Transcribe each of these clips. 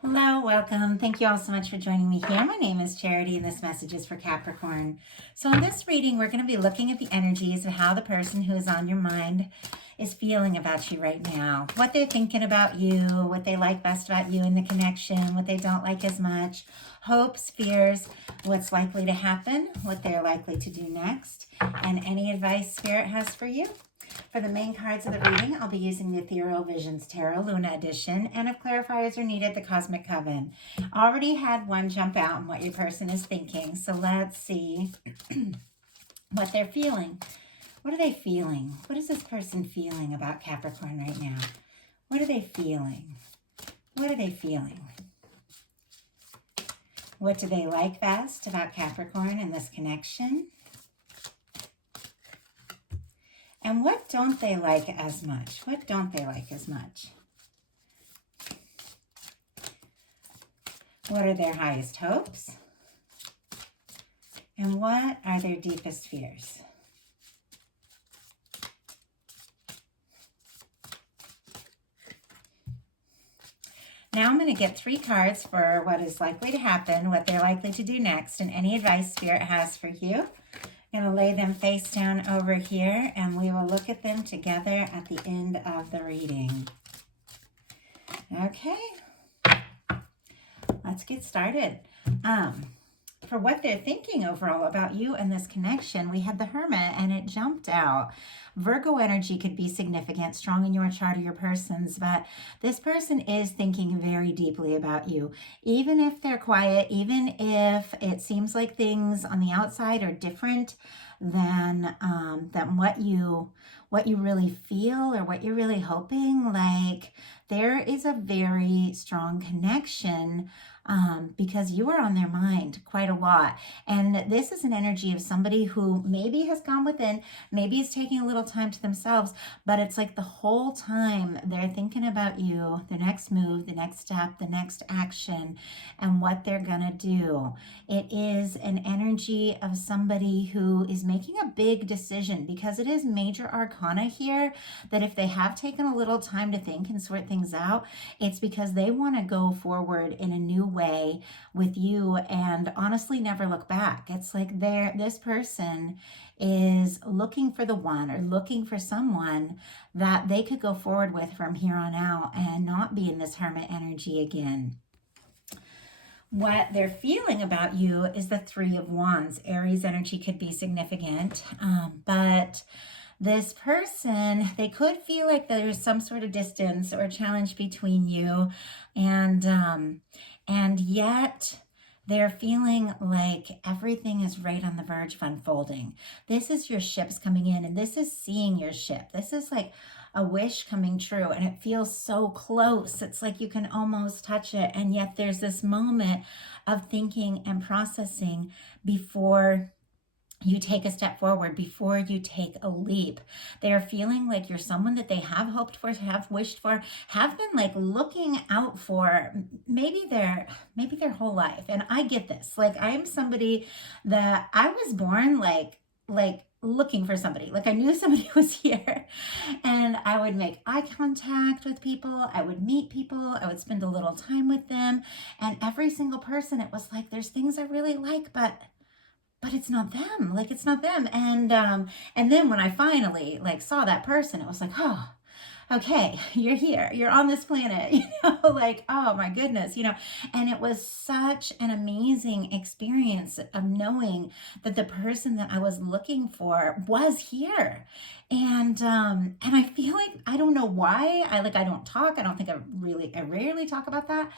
Hello, welcome. Thank you all so much for joining me here. My name is Charity and this message is for Capricorn. So in this reading, we're going to be looking at the energies of how the person who is on your mind is feeling about you right now. What they're thinking about you, what they like best about you in the connection, what they don't like as much, hopes, fears, what's likely to happen, what they're likely to do next, and any advice Spirit has for you. For the main cards of the reading, I'll be using the Ethereal Visions Tarot Luna Edition, and if clarifiers are needed, the Cosmic Coven. Already had one jump out on what your person is thinking, so let's see what they're feeling. What are they feeling? What is this person feeling about Capricorn right now? What are they feeling? What are they feeling? What do they like best about Capricorn and this connection? And what don't they like as much? What don't they like as much? What are their highest hopes? And what are their deepest fears? Now I'm going to get 3 cards for what is likely to happen, what they're likely to do next, and any advice Spirit has for you. I'm going to lay them face down over here, and we will look at them together at the end of the reading. Okay, let's get started. For what they're thinking overall about you and this connection, we had the Hermit, and it jumped out. Virgo energy could be significant, strong in your chart or your person's, but this person is thinking very deeply about you. Even if they're quiet, even if it seems like things on the outside are different than what you really feel or what you're really hoping, like there is a very strong connection because you are on their mind quite a lot. And this is an energy of somebody who maybe has gone within, maybe is taking a little time to themselves, but it's like the whole time they're thinking about you, the next move, the next step, the next action, and what they're gonna do. It is an energy of somebody who is making a big decision, because it is major arcana here, that if they have taken a little time to think and sort things out, it's because they want to go forward in a new way with you and honestly never look back. It's like this person is looking for the one or looking for someone that they could go forward with from here on out and not be in this Hermit energy again. What they're feeling about you is the 3 of Wands. Aries energy could be significant, but this person, they could feel like there's some sort of distance or challenge between you, and yet they're feeling like everything is right on the verge of unfolding. This is your ships coming in, and this is seeing your ship. This is like a wish coming true, and it feels so close. It's like you can almost touch it, and yet there's this moment of thinking and processing before you take a step forward, before you take a leap. They're feeling like you're someone that they have hoped for, have wished for, have been like looking out for maybe their whole life. And I get this. Like, I am somebody that I was born like looking for somebody. Like, I knew somebody was here, and I would make eye contact with people. I would meet people. I would spend a little time with them, and every single person, it was like, there's things I really like, but it's not them. Like, it's not them. And then when I finally like saw that person, it was like, oh, okay, you're here, you're on this planet, like, oh my goodness, and it was such an amazing experience of knowing that the person that I was looking for was here. And I feel like, I don't know why, I don't talk, I don't think I rarely talk about that,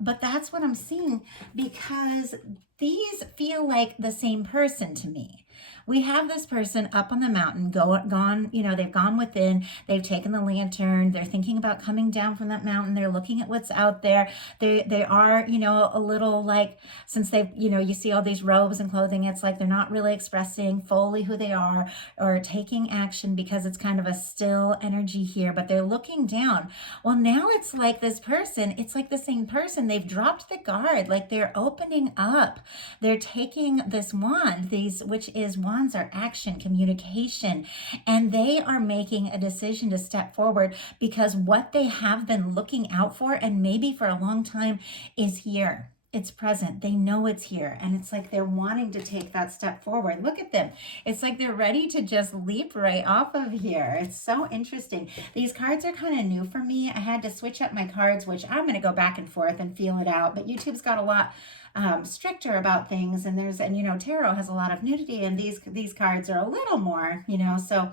but that's what I'm seeing, because these feel like the same person to me. We have this person up on the mountain, gone, they've gone within, they've taken the lantern, they're thinking about coming down from that mountain, they're looking at what's out there. They are, a little like, since they've, you see all these robes and clothing, it's like they're not really expressing fully who they are or taking action, because it's kind of a still energy here, but they're looking down. Well, now it's like this person, it's like the same person, they've dropped the guard, like they're opening up, they're taking this wand, which is is wands are action, communication, and they are making a decision to step forward because what they have been looking out for, and maybe for a long time, is here. It's present. They know it's here. And it's like they're wanting to take that step forward. Look at them. It's like they're ready to just leap right off of here. It's so interesting. These cards are kind of new for me. I had to switch up my cards, which I'm going to go back and forth and feel it out. But YouTube's got a lot stricter about things. And you know, tarot has a lot of nudity. And these cards are a little more, you know, so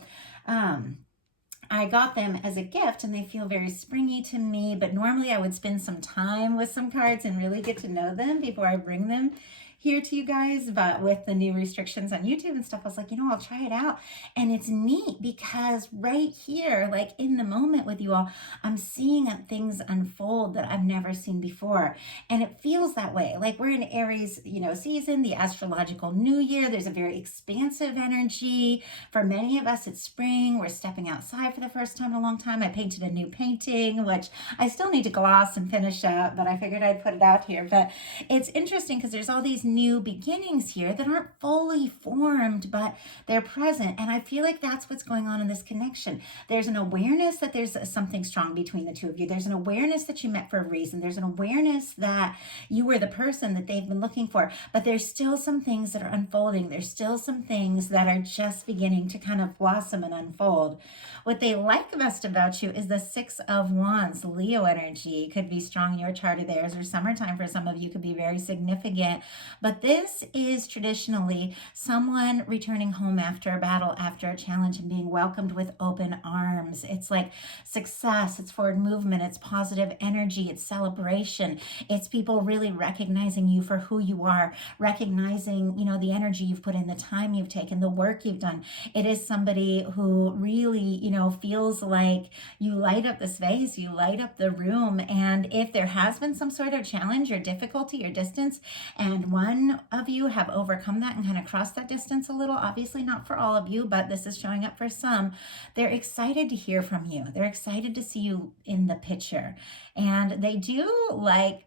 I got them as a gift and they feel very springy to me, but normally I would spend some time with some cards and really get to know them before I bring them here to you guys. But with the new restrictions on YouTube and stuff, I was like, you know, I'll try it out. And it's neat because right here, like in the moment with you all, I'm seeing things unfold that I've never seen before. And it feels that way. Like we're in Aries, you know, season, the astrological new year. There's a very expansive energy. For many of us, it's spring. We're stepping outside for the first time in a long time. I painted a new painting, which I still need to gloss and finish up, but I figured I'd put it out here. But it's interesting because there's all these new beginnings here that aren't fully formed, but they're present. And I feel like that's what's going on in this connection. There's an awareness that there's something strong between the two of you. There's an awareness that you met for a reason. There's an awareness that you were the person that they've been looking for, but there's still some things that are unfolding. There's still some things that are just beginning to kind of blossom and unfold. What they like best about you is the Six of Wands. Leo energy could be strong in your chart or theirs, or summertime for some of you could be very significant. But this is traditionally someone returning home after a battle, after a challenge, and being welcomed with open arms. It's like success, it's forward movement, it's positive energy, it's celebration. It's people really recognizing you for who you are, recognizing, you know, the energy you've put in, the time you've taken, the work you've done. It is somebody who really, you know, feels like you light up the space, you light up the room. And if there has been some sort of challenge or difficulty or distance, and one of you have overcome that and kind of crossed that distance a little, obviously not for all of you, but this is showing up for some, they're excited to hear from you. They're excited to see you in the picture. And they do like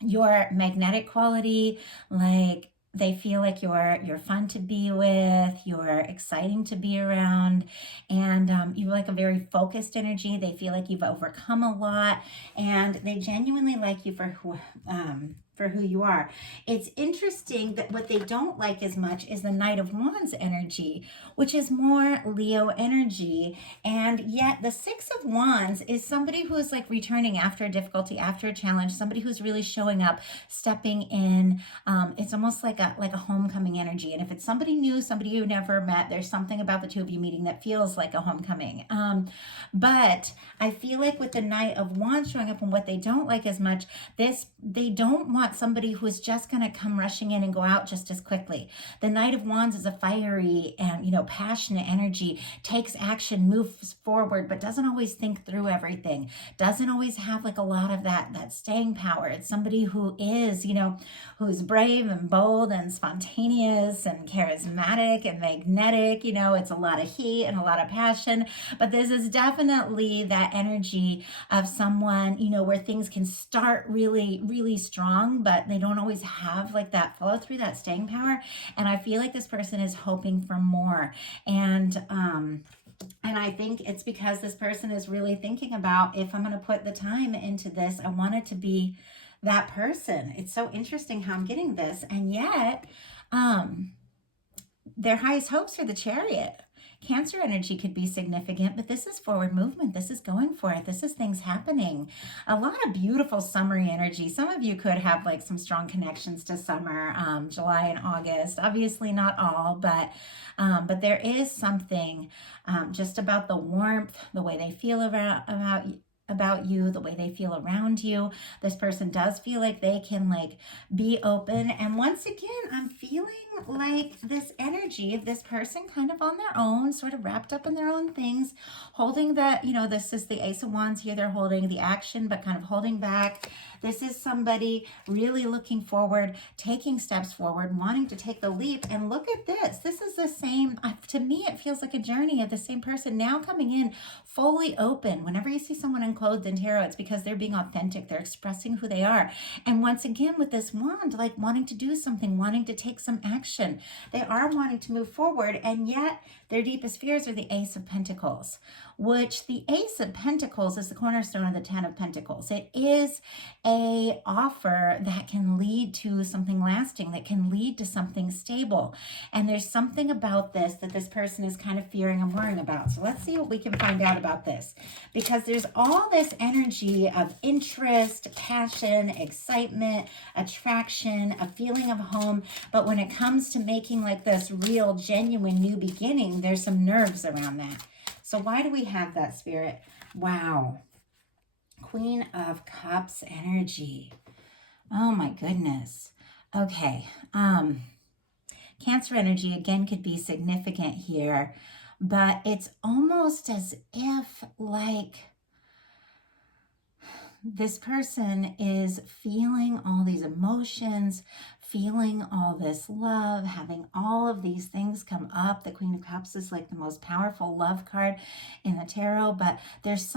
your magnetic quality, like they feel like you're fun to be with, you're exciting to be around, and you have like a very focused energy. They feel like you've overcome a lot, and they genuinely like you for who you are. It's interesting that what they don't like as much is the Knight of Wands energy, which is more Leo energy. And yet the Six of Wands is somebody who is like returning after a difficulty, after a challenge, somebody who's really showing up, stepping in. It's almost like a homecoming energy. And if it's somebody new, somebody you never met, there's something about the two of you meeting that feels like a homecoming. But I feel like with the Knight of Wands showing up and what they don't like as much, they don't want somebody who is just going to come rushing in and go out just as quickly. The Knight of Wands is a fiery and, you know, passionate energy, takes action, moves forward, but doesn't always think through everything, doesn't always have like a lot of that staying power. It's somebody who is, you know, who's brave and bold and spontaneous and charismatic and magnetic. You know, it's a lot of heat and a lot of passion, but this is definitely that energy of someone, you know, where things can start really, really strong, but they don't always have like that follow through, that staying power. And I feel like this person is hoping for more. And I think it's because this person is really thinking about, if I'm going to put the time into this, I want it to be that person. It's so interesting how I'm getting this. And yet, their highest hopes are the Chariot. Cancer energy could be significant, but this is forward movement. This is going for it. This is things happening. A lot of beautiful summery energy. Some of you could have like some strong connections to summer, July and August. Obviously not all, but there is something just about the warmth, the way they feel about you, the way they feel around you. This person does feel like they can like be open. And once again, I'm feeling like this energy of this person kind of on their own, sort of wrapped up in their own things, holding that, you know, this is the Ace of Wands here. They're holding the action, but kind of holding back. This is somebody really looking forward, taking steps forward, wanting to take the leap. And look at this. This is the same, to me, it feels like a journey of the same person now coming in fully open. Whenever you see someone in clothed in tarot, it's because they're being authentic. They're expressing who they are. And once again, with this wand, like wanting to do something, wanting to take some action. They are wanting to move forward, and yet their deepest fears are the Ace of Pentacles, which the Ace of Pentacles is the cornerstone of the Ten of Pentacles. It is a offer that can lead to something lasting, that can lead to something stable. And there's something about this that this person is kind of fearing and worrying about. So let's see what we can find out about this, because there's all this energy of interest, passion, excitement, attraction, a feeling of home. But when it comes to making like this real, genuine new beginning, there's some nerves around that. So why do we have that, Spirit? Wow. Queen of Cups energy. Oh my goodness. Okay. Cancer energy again could be significant here, but it's almost as if like this person is feeling all these emotions, feeling all this love, having all of these things come up. The Queen of Cups is like the most powerful love card in the tarot, but there's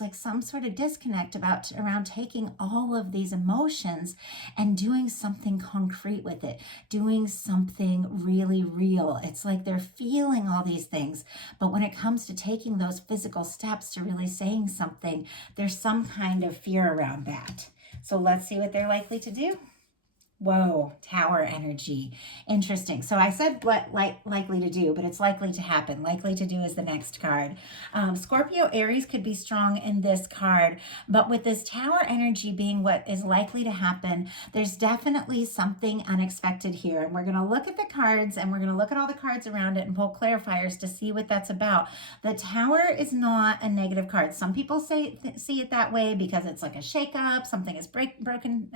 like some sort of disconnect around taking all of these emotions and doing something concrete with it, doing something really real. It's like they're feeling all these things, but when it comes to taking those physical steps to really saying something, there's some kind of fear around that. So let's see what they're likely to do. Whoa, Tower energy. Interesting. So I said what likely to do, but it's likely to happen. Likely to do is the next card. Scorpio, Aries could be strong in this card, but with this Tower energy being what is likely to happen, there's definitely something unexpected here. And we're going to look at the cards, and we're going to look at all the cards around it and pull clarifiers to see what that's about. The Tower is not a negative card. Some people see it that way because it's like a shakeup. Something is broken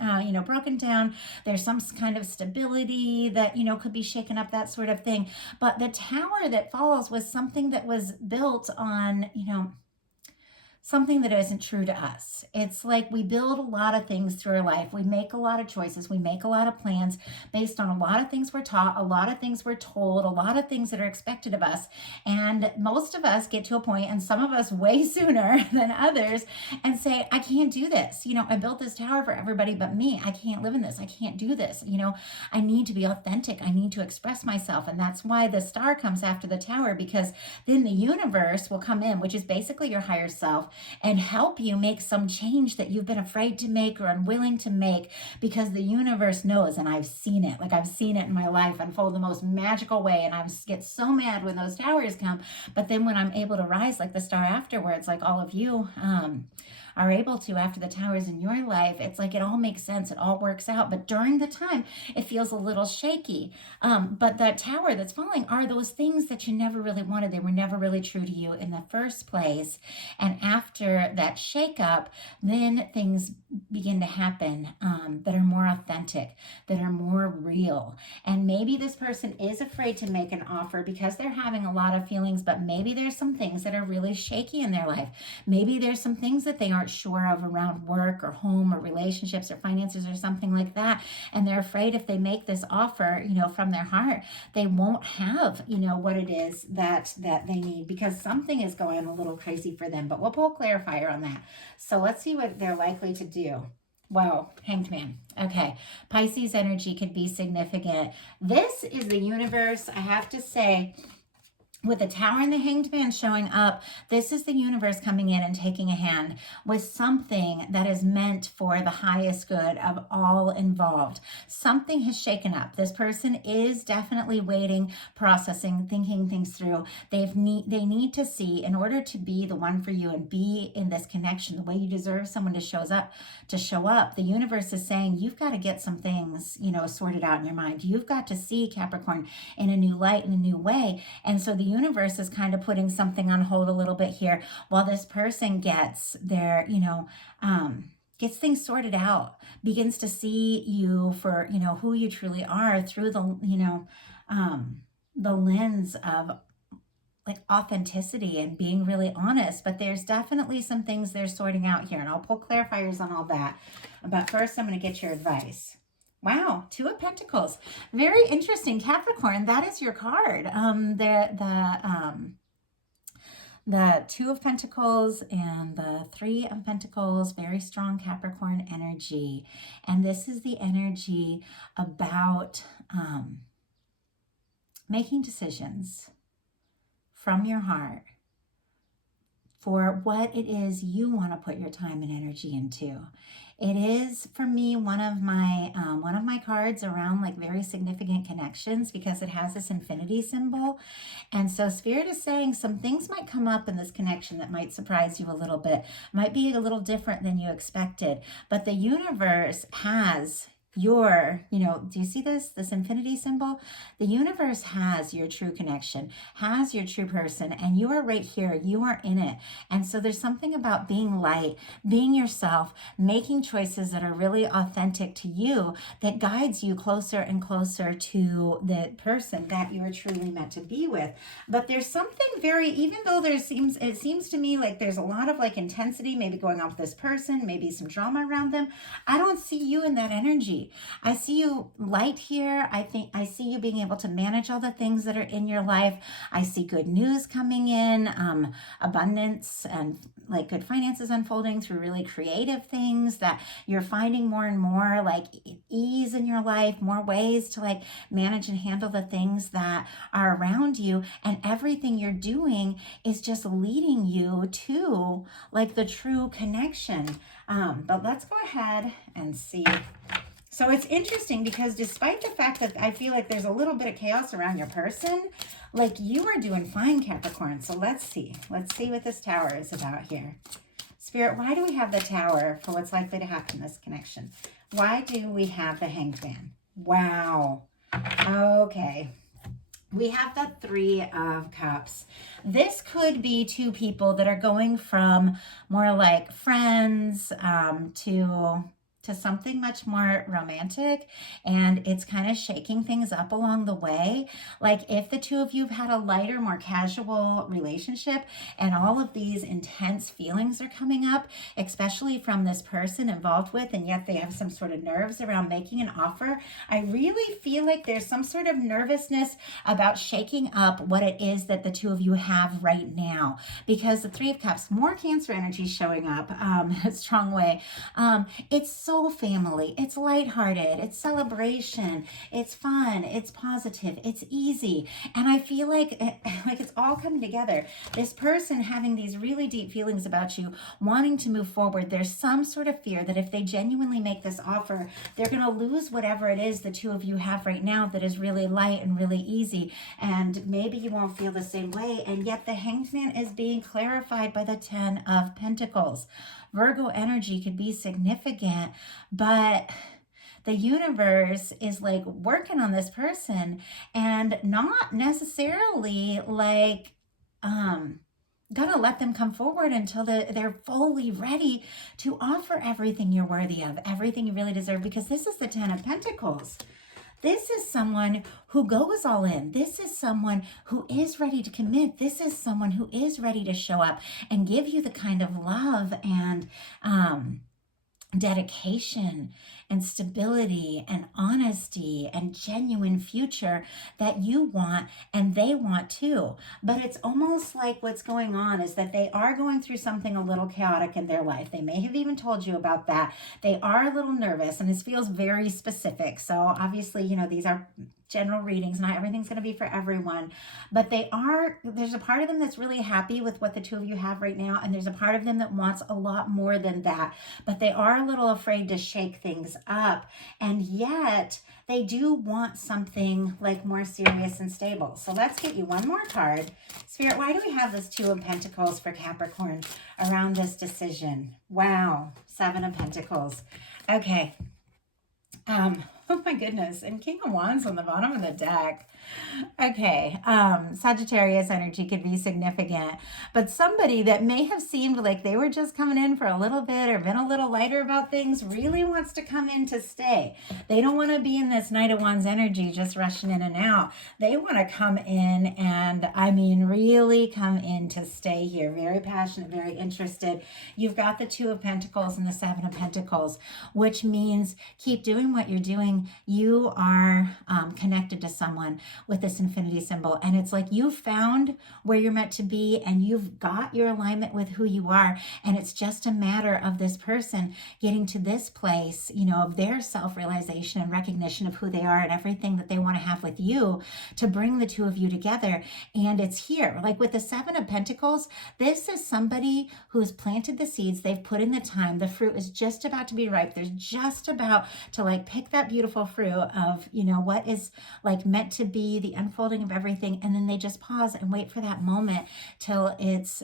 down. There's some kind of stability that, could be shaken up, that sort of thing. But the Tower that follows was something that was built on, something that isn't true to us. It's like we build a lot of things through our life. We make a lot of choices. We make a lot of plans based on a lot of things we're taught, a lot of things we're told, a lot of things that are expected of us. And most of us get to a point, and some of us way sooner than others, and say, I can't do this. I built this tower for everybody but me. I can't live in this. I can't do this. I need to be authentic. I need to express myself. And that's why the star comes after the tower, because then the universe will come in, which is basically your higher self, and help you make some change that you've been afraid to make or unwilling to make, because the universe knows, and I've seen it. Like, I've seen it in my life unfold the most magical way, and I get so mad when those towers come, but then when I'm able to rise like the star afterwards, like all of you are able to after the towers in your life, it's like it all makes sense, it all works out. But during the time, it feels a little shaky. But that tower that's falling are those things that you never really wanted. They were never really true to you in the first place. And after that shakeup, then things begin to happen that are more authentic, that are more real. And maybe this person is afraid to make an offer because they're having a lot of feelings, but maybe there's some things that are really shaky in their life. Maybe there's some things that they aren't sure of around work or home or relationships or finances or something like that. And they're afraid if they make this offer, from their heart, they won't have, what it is that they need, because something is going a little crazy for them. But we'll pull a clarifier on that. So let's see what they're likely to do. Whoa, Hanged Man. Okay, Pisces energy could be significant. This is the universe, I have to say. With the Tower and the Hanged Man showing up, this is the universe coming in and taking a hand with something that is meant for the highest good of all involved. Something has shaken up. This person is definitely waiting, processing, thinking things through. They need to see, in order to be the one for you and be in this connection the way you deserve someone to show up, the universe is saying, you've got to get some things, sorted out in your mind. You've got to see Capricorn in a new light, in a new way. And so the universe is kind of putting something on hold a little bit here while this person gets their, gets things sorted out, begins to see you for, who you truly are through the, the lens of like authenticity and being really honest. But there's definitely some things they're sorting out here, and I'll pull clarifiers on all that. But first, I'm going to get your advice. Wow, Two of Pentacles. Very interesting, Capricorn. That is your card. the Two of Pentacles and the Three of Pentacles, very strong Capricorn energy. And this is the energy about making decisions from your heart for what it is you want to put your time and energy into. It is, for me, one of my cards around like very significant connections, because it has this infinity symbol. And so Spirit is saying some things might come up in this connection that might surprise you a little bit, might be a little different than you expected. But the universe has your, do you see this infinity symbol? The universe has your true connection, has your true person, and you are right here. You are in it. And so there's something about being light, being yourself, making choices that are really authentic to you that guides you closer and closer to the person that you are truly meant to be with. But there's something very, even though it seems to me like there's a lot of like intensity maybe going on with this person, maybe some drama around them, I don't see you in that energy. I see you light here. I see you being able to manage all the things that are in your life. I see good news coming in, abundance and like good finances unfolding through really creative things, that you're finding more and more like ease in your life, more ways to like manage and handle the things that are around you. And everything you're doing is just leading you to like the true connection. But let's go ahead and see. So it's interesting because despite the fact that I feel like there's a little bit of chaos around your person, like you are doing fine, Capricorn. So let's see what this Tower is about here. Spirit, why do we have the Tower for what's likely to happen in this connection? Why do we have the Hanged Man? Wow. Okay. We have the Three of Cups. This could be two people that are going from more like friends to something much more romantic, and it's kind of shaking things up along the way. Like if the two of you have had a lighter, more casual relationship and all of these intense feelings are coming up, especially from this person involved with, and yet they have some sort of nerves around making an offer, I really feel like there's some sort of nervousness about shaking up what it is that the two of you have right now. Because the Three of Cups, more Cancer energy showing up a strong way. It's so family, it's lighthearted, it's celebration, it's fun, it's positive, it's easy. And I feel like it's all coming together. This person having these really deep feelings about you, wanting to move forward. There's some sort of fear that if they genuinely make this offer, they're going to lose whatever it is the two of you have right now that is really light and really easy. And maybe you won't feel the same way. And yet the Hanged Man is being clarified by the Ten of Pentacles. Virgo energy could be significant, but the universe is like working on this person and not necessarily like gonna let them come forward until they're fully ready to offer everything you're worthy of, everything you really deserve, because this is the Ten of Pentacles. This is someone who goes all in. This is someone who is ready to commit. This is someone who is ready to show up and give you the kind of love and dedication and stability and honesty and genuine future that you want and they want too. But it's almost like what's going on is that they are going through something a little chaotic in their life. They may have even told you about that. They are a little nervous, and this feels very specific. So obviously, these are general readings. Not everything's going to be for everyone, but there's a part of them that's really happy with what the two of you have right now, and there's a part of them that wants a lot more than that, but they are a little afraid to shake things up, and yet they do want something like more serious and stable. So let's get you one more card. Spirit, why do we have this Two of Pentacles for Capricorn around this decision? Wow. Seven of Pentacles. Okay. Oh my goodness. And King of Wands on the bottom of the deck. Okay. Sagittarius energy could be significant, but somebody that may have seemed like they were just coming in for a little bit or been a little lighter about things really wants to come in to stay. They don't want to be in this Knight of Wands energy just rushing in and out. They want to come in and really come in to stay here. Very passionate, very interested. You've got the Two of Pentacles and the Seven of Pentacles, which means keep doing what you're doing saying you are connected to someone with this infinity symbol, and it's like you found where you're meant to be, and you've got your alignment with who you are, and it's just a matter of this person getting to this place, you know, of their self-realization and recognition of who they are and everything that they want to have with you to bring the two of you together. And it's here, like with the Seven of Pentacles, this is somebody who's planted the seeds, they've put in the time, the fruit is just about to be ripe, there's just about to like pick that beautiful fruit of, you know, what is like meant to be the unfolding of everything, and then they just pause and wait for that moment till it's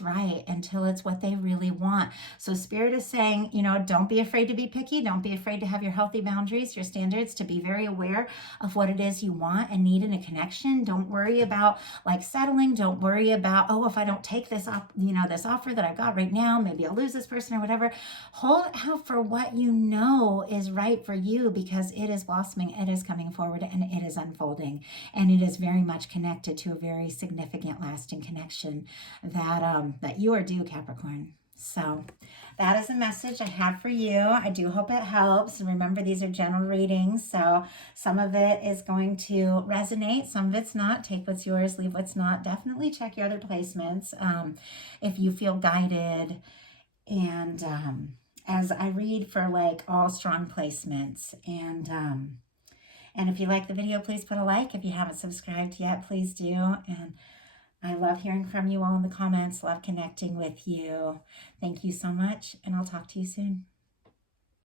right, until it's what they really want. So Spirit is saying, you know, don't be afraid to be picky, don't be afraid to have your healthy boundaries, your standards, to be very aware of what it is you want and need in a connection. Don't worry about like settling, don't worry about, oh, if I don't take this up, you know, this offer that I've got right now, maybe I'll lose this person or whatever. Hold out for what you know is right for you, because it is blossoming, it is coming forward, and it is unfolding, and it is very much connected to a very significant, lasting connection that you are due, Capricorn. So that is a message I have for you. I do hope it helps. And remember, these are general readings, so some of it is going to resonate, some of it's not. Take what's yours, leave what's not. Definitely check your other placements if you feel guided. And as I read for like all strong placements, and if you like the video, please put a like. If you haven't subscribed yet, please do. And I love hearing from you all in the comments, love connecting with you. Thank you so much, and I'll talk to you soon.